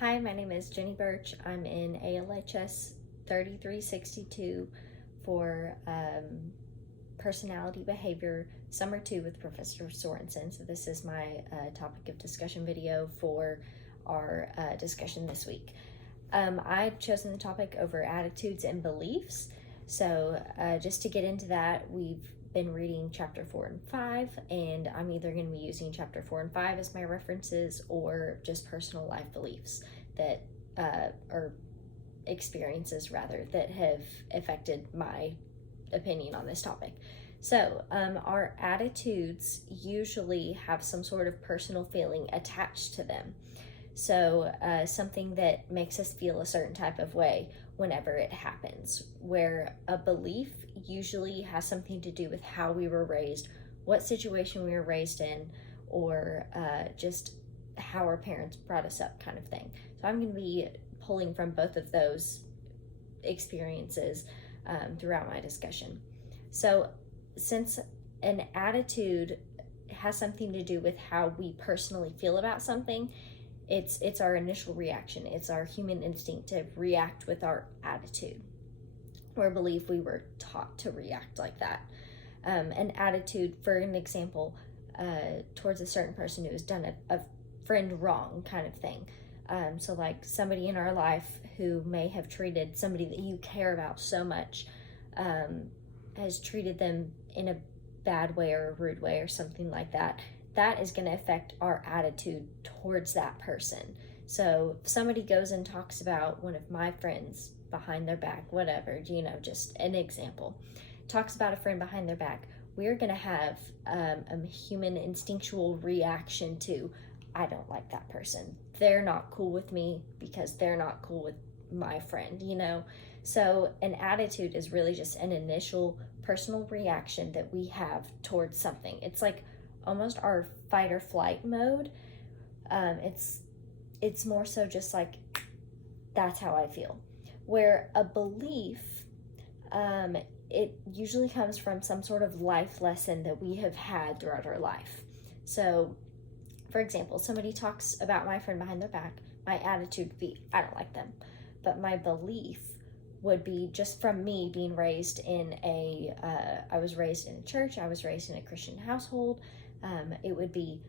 Hi, my name is Jenny Birch. I'm in ALHS 3362 for Personality Behavior Summer 2 with Professor Sorensen. So this is my topic of discussion video for our discussion this week. I've chosen the topic over attitudes and beliefs. So just to get into that, we've been reading chapter 4 and 5, and I'm either going to be using chapter 4 and 5 as my references or just personal life beliefs that or experiences rather that have affected my opinion on this topic. So our attitudes usually have some sort of personal feeling attached to them. So something that makes us feel a certain type of way whenever it happens, where a belief usually has something to do with how we were raised, what situation we were raised in, or just how our parents brought us up, kind of thing. So I'm going to be pulling from both of those experiences throughout my discussion. So since an attitude has something to do with how we personally feel about something, it's our initial reaction. It's our human instinct to react with our attitude, or believe we were taught to react like that. An attitude, for an example, towards a certain person who has done a friend wrong, kind of thing. So like somebody in our life who may have treated somebody that you care about so much, has treated them in a bad way or a rude way or something like that. That is going to affect our attitude towards that person. So if somebody goes and talks about one of my friends behind their back, whatever, just an example, talks about a friend behind their back, we're going to have a human instinctual reaction to, I don't like that person. They're not cool with me because they're not cool with my friend, So an attitude is really just an initial personal reaction that we have towards something. It's like almost our fight or flight mode. It's more so just like, that's how I feel. Where a belief, it usually comes from some sort of life lesson that we have had throughout our life. So, for example, somebody talks about my friend behind their back, my attitude would be, I don't like them. But my belief would be just from me being raised in I was raised in a church, I was raised in a Christian household. It would be,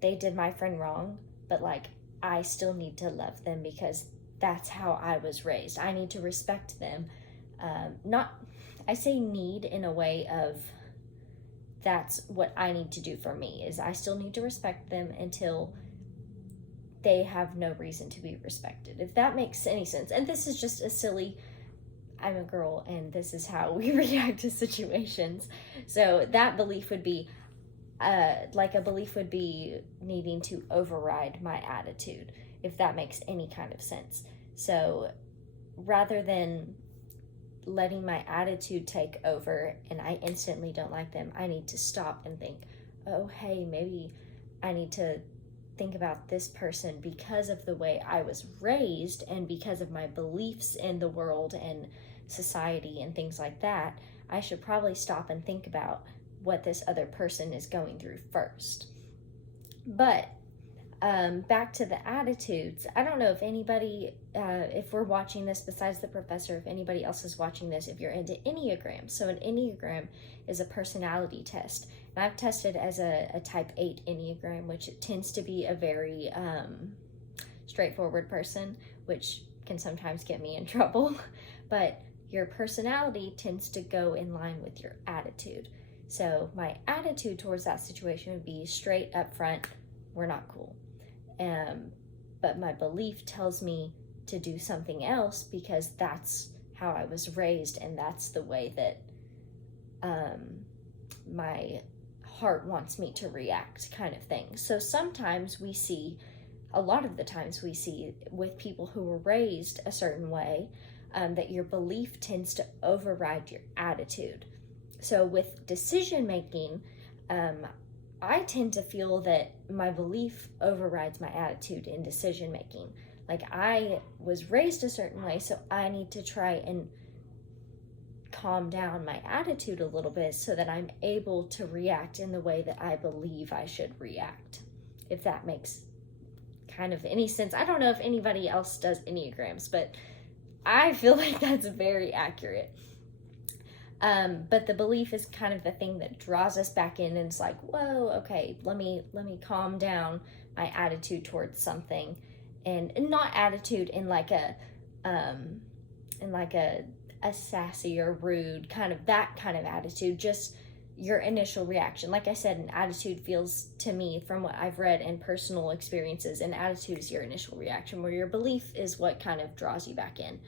they did my friend wrong, but like, I still need to love them because that's how I was raised. I need to respect them. I say need in a way of, that's what I need to do for me, is I still need to respect them until they have no reason to be respected, if that makes any sense. And this is just a silly, I'm a girl and this is how we react to situations. So that belief would be, like a belief would be needing to override my attitude, if that makes any kind of sense. So rather than letting my attitude take over and I instantly don't like them, I need to stop and think, oh, hey, maybe I need to think about this person because of the way I was raised and because of my beliefs in the world and society and things like that. I should probably stop and think about what this other person is going through first. But back to the attitudes, I don't know if anybody, if we're watching this besides the professor, if anybody else is watching this, if you're into Enneagram. So an Enneagram is a personality test. And I've tested as a type 8 Enneagram, which tends to be a very straightforward person, which can sometimes get me in trouble. But your personality tends to go in line with your attitude. So my attitude towards that situation would be straight up front, we're not cool. But my belief tells me to do something else because that's how I was raised and that's the way that my heart wants me to react, kind of thing. So sometimes we see, a lot of the times we see with people who were raised a certain way, that your belief tends to override your attitude. So with decision making, I tend to feel that my belief overrides my attitude in decision making. Like, I was raised a certain way, so I need to try and calm down my attitude a little bit so that I'm able to react in the way that I believe I should react, if that makes kind of any sense. I don't know if anybody else does Enneagrams, but I feel like that's very accurate. But the belief is kind of the thing that draws us back in, and it's like, whoa, okay, let me calm down my attitude towards something, and not attitude in like a sassy or rude kind of, that kind of attitude, just your initial reaction. Like I said, an attitude feels to me, from what I've read and personal experiences, an attitude is your initial reaction, where your belief is what kind of draws you back in.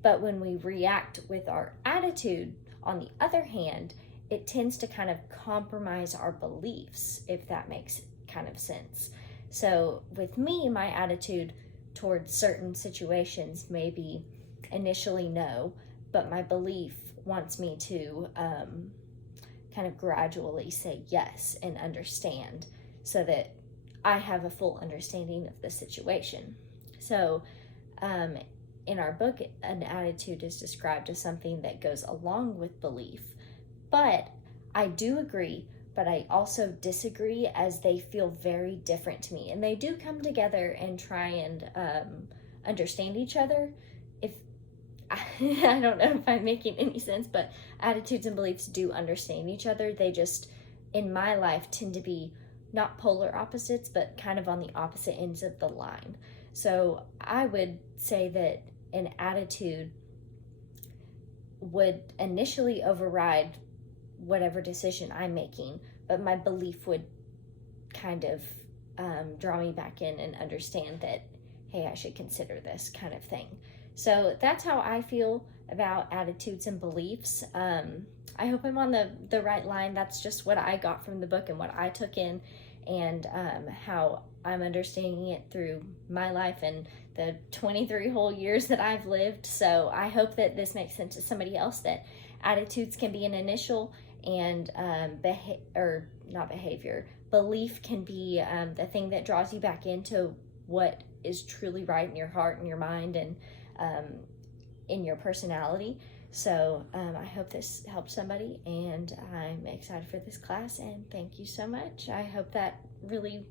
But when we react with our attitude, on the other hand, it tends to kind of compromise our beliefs, if that makes kind of sense. So with me, my attitude towards certain situations may be initially no, but my belief wants me to kind of gradually say yes and understand, so that I have a full understanding of the situation. So in our book, an attitude is described as something that goes along with belief. But I do agree, but I also disagree, as they feel very different to me. And they do come together and try and understand each other. If I don't know if I'm making any sense, but attitudes and beliefs do understand each other. They just, in my life, tend to be not polar opposites, but kind of on the opposite ends of the line. So I would say that an attitude would initially override whatever decision I'm making, but my belief would kind of draw me back in and understand that, hey, I should consider this kind of thing. So that's how I feel about attitudes and beliefs. I hope I'm on the right line. That's just what I got from the book and what I took in, and how I'm understanding it through my life and the 23 whole years that I've lived. So I hope that this makes sense to somebody else, that attitudes can be an initial, and belief can be the thing that draws you back into what is truly right in your heart and your mind, and in your personality. So I hope this helped somebody, and I'm excited for this class, and thank you so much. I hope that really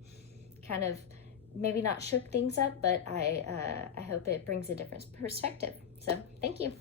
kind of maybe not shook things up, but I hope it brings a different perspective. So thank you.